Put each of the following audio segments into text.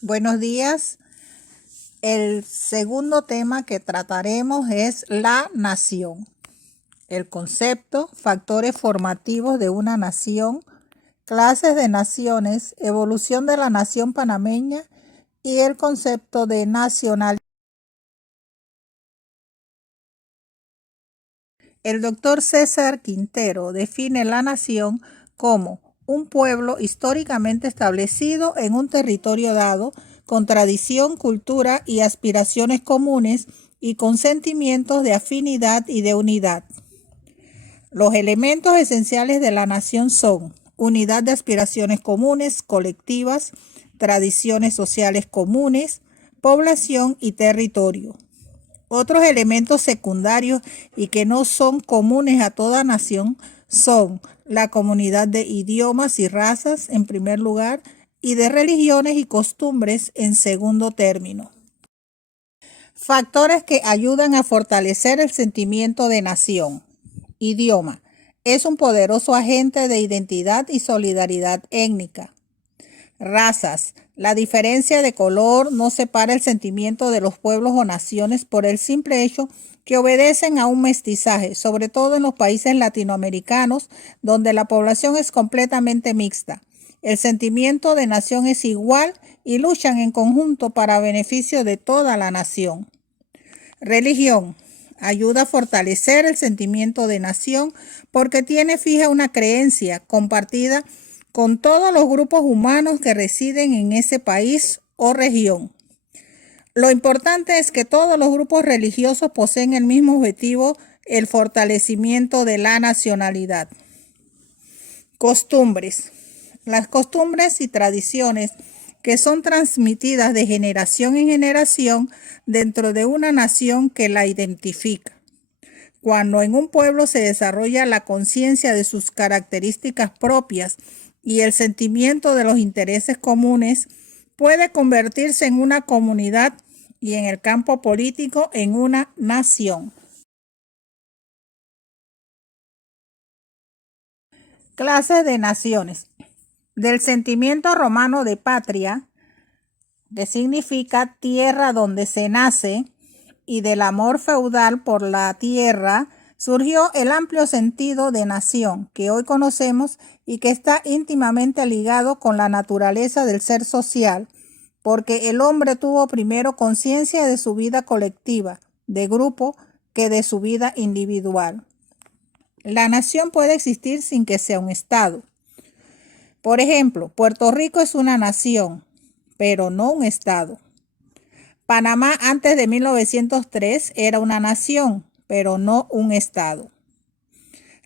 Buenos días. El segundo tema que trataremos es la nación. El concepto, factores formativos de una nación, clases de naciones, evolución de la nación panameña y el concepto de nacionalidad. El doctor César Quintero define la nación como un pueblo históricamente establecido en un territorio dado, con tradición, cultura y aspiraciones comunes y con sentimientos de afinidad y de unidad. Los elementos esenciales de la nación son unidad de aspiraciones comunes, colectivas, tradiciones sociales comunes, población y territorio. Otros elementos secundarios y que no son comunes a toda nación son la comunidad de idiomas y razas en primer lugar y de religiones y costumbres en segundo término. Factores que ayudan a fortalecer el sentimiento de nación. Idioma. Es un poderoso agente de identidad y solidaridad étnica. Razas. La diferencia de color no separa el sentimiento de los pueblos o naciones por el simple hecho que obedecen a un mestizaje, sobre todo en los países latinoamericanos, donde la población es completamente mixta. El sentimiento de nación es igual y luchan en conjunto para beneficio de toda la nación. Religión. Ayuda a fortalecer el sentimiento de nación porque tiene fija una creencia compartida con todos los grupos humanos que residen en ese país o región. Lo importante es que todos los grupos religiosos poseen el mismo objetivo, el fortalecimiento de la nacionalidad. Costumbres. Las costumbres y tradiciones que son transmitidas de generación en generación dentro de una nación que la identifica. Cuando en un pueblo se desarrolla la conciencia de sus características propias y el sentimiento de los intereses comunes, puede convertirse en una comunidad y en el campo político en una nación. Clases de naciones. Del sentimiento romano de patria, que significa tierra donde se nace, y del amor feudal por la tierra, surgió el amplio sentido de nación que hoy conocemos y que está íntimamente ligado con la naturaleza del ser social, porque el hombre tuvo primero conciencia de su vida colectiva, de grupo, que de su vida individual. La nación puede existir sin que sea un estado. Por ejemplo, Puerto Rico es una nación, pero no un estado. Panamá antes de 1903 era una nación, pero no un estado.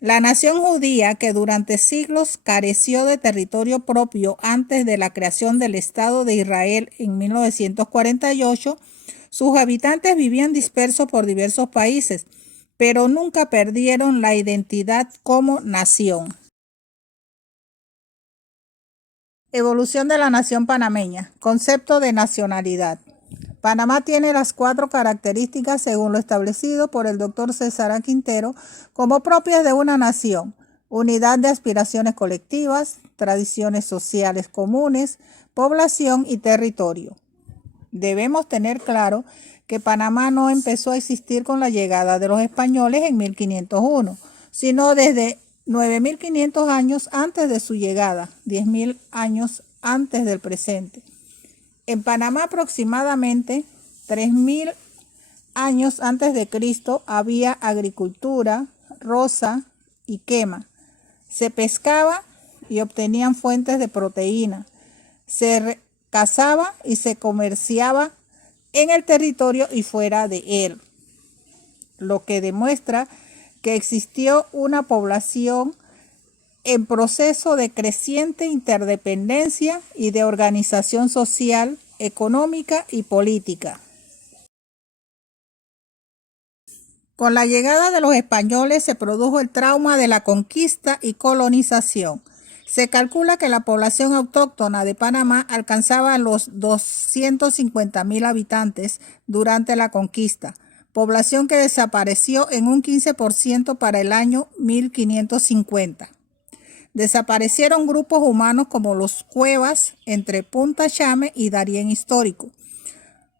La nación judía, que durante siglos careció de territorio propio antes de la creación del Estado de Israel en 1948, sus habitantes vivían dispersos por diversos países, pero nunca perdieron la identidad como nación. Evolución de la nación panameña. Concepto de nacionalidad. Panamá tiene las 4 características según lo establecido por el doctor César Quintero como propias de una nación: unidad de aspiraciones colectivas, tradiciones sociales comunes, población y territorio. Debemos tener claro que Panamá no empezó a existir con la llegada de los españoles en 1501, sino desde 9500 años antes de su llegada, 10.000 años antes del presente. En Panamá aproximadamente 3000 años antes de Cristo había agricultura, roza y quema. Se pescaba y obtenían fuentes de proteína. Se cazaba y se comerciaba en el territorio y fuera de él, lo que demuestra que existió una población en proceso de creciente interdependencia y de organización social, económica y política. Con la llegada de los españoles se produjo el trauma de la conquista y colonización. Se calcula que la población autóctona de Panamá alcanzaba los 250,000 habitantes durante la conquista, población que desapareció en un 15% para el año 1550. desaparecieron grupos humanos como los Cuevas entre Punta Chame y Darién Histórico.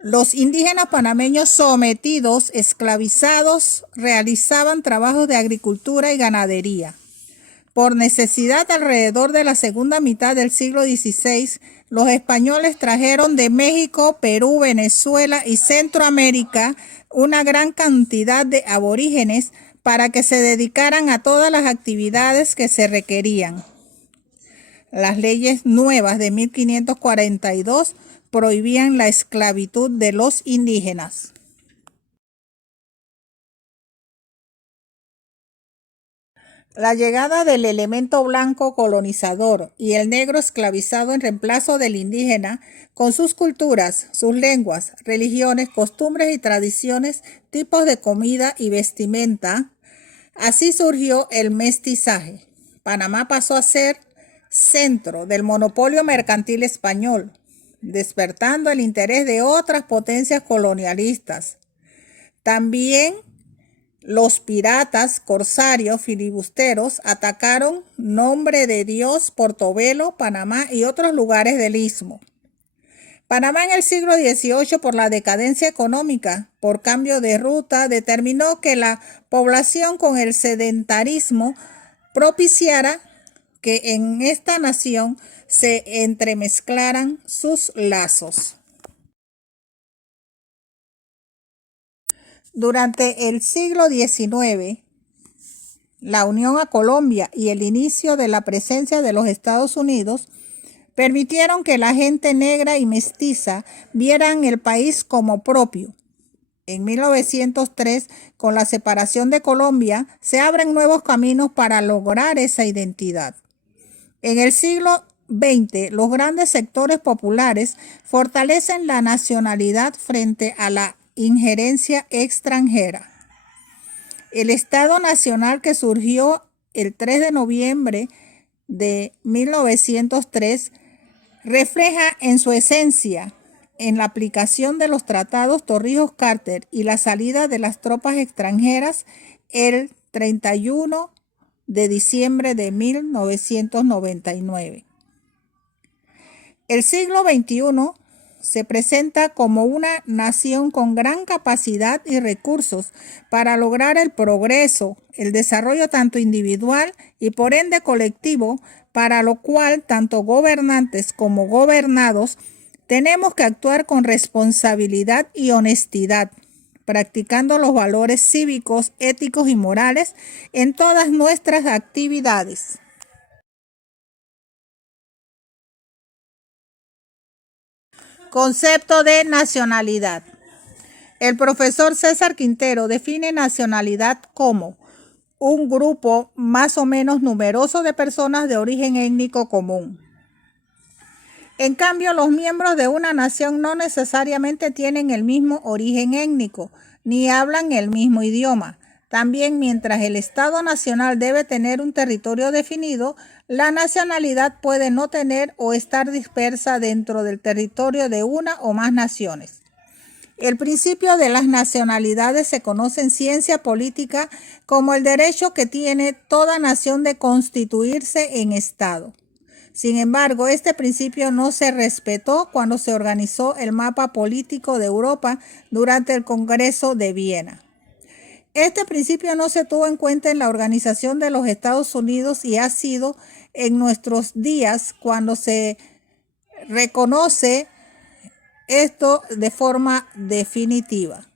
Los indígenas panameños sometidos, esclavizados, realizaban trabajos de agricultura y ganadería. Por necesidad, alrededor de la segunda mitad del siglo XVI, los españoles trajeron de México, Perú, Venezuela y Centroamérica una gran cantidad de aborígenes para que se dedicaran a todas las actividades que se requerían. Las leyes nuevas de 1542 prohibían la esclavitud de los indígenas. La llegada del elemento blanco colonizador y el negro esclavizado en reemplazo del indígena, con sus culturas, sus lenguas, religiones, costumbres y tradiciones, tipos de comida y vestimenta, así surgió el mestizaje. Panamá pasó a ser centro del monopolio mercantil español, despertando el interés de otras potencias colonialistas. También los piratas, corsarios, filibusteros atacaron Nombre de Dios, Portobelo, Panamá y otros lugares del Istmo. Panamá en el siglo XVIII, por la decadencia económica, por cambio de ruta, determinó que la población con el sedentarismo propiciara que en esta nación se entremezclaran sus lazos. Durante el siglo XIX, la unión a Colombia y el inicio de la presencia de los Estados Unidos permitieron que la gente negra y mestiza vieran el país como propio. En 1903, con la separación de Colombia, se abren nuevos caminos para lograr esa identidad. En el siglo XX, los grandes sectores populares fortalecen la nacionalidad frente a la injerencia extranjera. El Estado Nacional, que surgió el 3 de noviembre de 1903, refleja en su esencia, en la aplicación de los tratados Torrijos-Carter y la salida de las tropas extranjeras el 31 de diciembre de 1999. El siglo XXI se presenta como una nación con gran capacidad y recursos para lograr el progreso, el desarrollo tanto individual y por ende colectivo, para lo cual tanto gobernantes como gobernados tenemos que actuar con responsabilidad y honestidad, practicando los valores cívicos, éticos y morales en todas nuestras actividades. Concepto de nacionalidad. El profesor César Quintero define nacionalidad como un grupo más o menos numeroso de personas de origen étnico común. En cambio, los miembros de una nación no necesariamente tienen el mismo origen étnico, ni hablan el mismo idioma. También, mientras el Estado Nacional debe tener un territorio definido, la nacionalidad puede no tener o estar dispersa dentro del territorio de una o más naciones. El principio de las nacionalidades se conoce en ciencia política como el derecho que tiene toda nación de constituirse en Estado. Sin embargo, este principio no se respetó cuando se organizó el mapa político de Europa durante el Congreso de Viena. Este principio no se tuvo en cuenta en la organización de los Estados Unidos y ha sido en nuestros días cuando se reconoce esto de forma definitiva.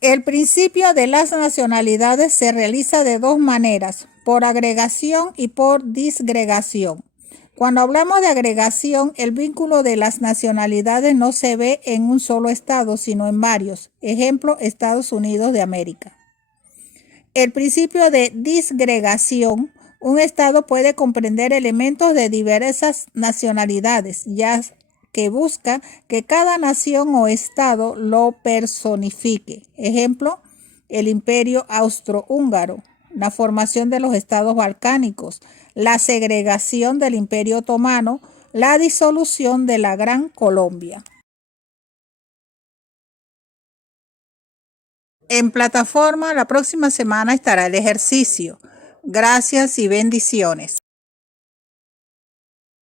El principio de las nacionalidades se realiza de dos maneras, por agregación y por disgregación. Cuando hablamos de agregación, el vínculo de las nacionalidades no se ve en un solo estado, sino en varios. Ejemplo, Estados Unidos de América. El principio de disgregación, un estado puede comprender elementos de diversas nacionalidades, ya que busca que cada nación o estado lo personifique. Ejemplo, el Imperio Austrohúngaro, la formación de los estados balcánicos, la segregación del Imperio Otomano, la disolución de la Gran Colombia. En plataforma, la próxima semana estará el ejercicio. Gracias y bendiciones.